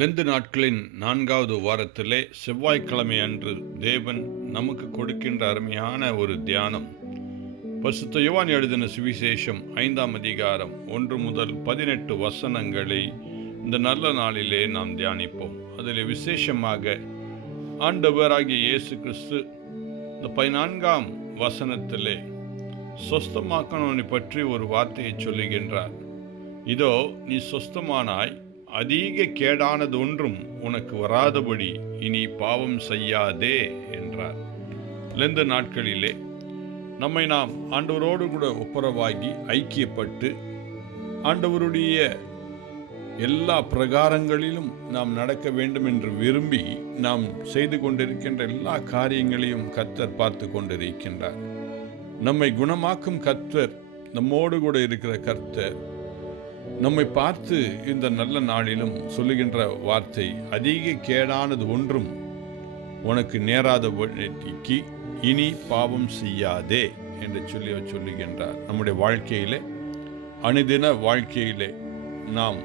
Lent நாட்களின் 4வது வாரத்திலே செவ்வாய்க்கிழமை அன்று தேவன் நமக்கு கொடுக்கின்ற அருமையான ஒரு தியானம். பரிசுத்த யோவான் எழுதின சுவிசேஷம் 5ஆம் அதிகாரம் 1 முதல் 18 வசனங்களை இந்த நல்ல நாளிலே நாம் தியானிப்போம். அதில் விசேஷமாக ஆண்டவராகிய இயேசு கிறிஸ்து இந்த 14ஆம் வசனத்திலே சொஸ்தமாக்கணவனை பற்றி ஒரு வார்த்தையை சொல்லுகின்றார். இதோ நீ சொஸ்தமானாய், அதிக கேடானது ஒன்றும் உனக்கு வராதபடி இனி பாவம் செய்யாதே என்றார். லெந்து நாட்களிலே நாம் ஆண்டவரோடு கூட ஒப்புரவாகி ஐக்கியப்பட்டு ஆண்டவருடைய எல்லா பிரகாரங்களிலும் நாம் நடக்க வேண்டும் என்று விரும்பி நாம் செய்து கொண்டிருக்கின்ற எல்லா காரியங்களையும் கர்த்தர் பார்த்து கொண்டிருக்கின்றார். நம்மை குணமாக்கும் கர்த்தர், நம்மோடு கூட இருக்கிற கர்த்தர் நம்மை பார்த்து இந்த நல்ல நாளிலும் சொல்லுகின்ற வார்த்தை, அதிக கேடானது ஒன்றும் உனக்கு நேராதபடிக்கு இனி பாவம் செய்யாதே என்று சொல்லுகின்றார். நம்முடைய வாழ்க்கையிலே, அனுதின வாழ்க்கையிலே நாம்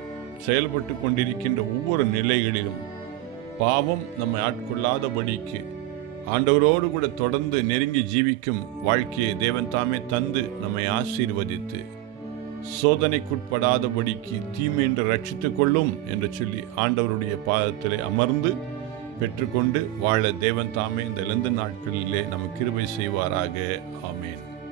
செயல்பட்டு கொண்டிருக்கின்ற ஒவ்வொரு நிலைகளிலும் பாவம் நம்மை ஆட்கொள்ளாதபடிக்கு ஆண்டவரோடு கூட தொடர்ந்து நெருங்கி ஜீவிக்கும் வாழ்க்கையை தேவன் தாமே தந்து நம்மை ஆசீர்வதித்து சோதனைக்குட்படாதபடிக்கு தீமை என்று ரட்சித்துக் கொள்ளும் என்று சொல்லி ஆண்டவருடைய பாதத்திலே அமர்ந்து பெற்றுக்கொண்டு வாழ தேவன் தாமே இந்த லெந்து நாட்களிலே நமக்கு கிருபை செய்வாராக. ஆமேன்.